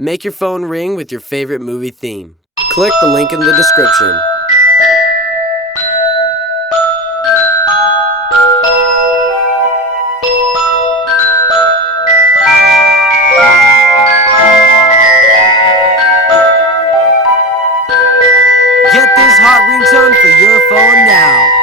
Make your phone ring with your favorite movie theme. Click the link in the description. Get this hot ringtone for your phone now.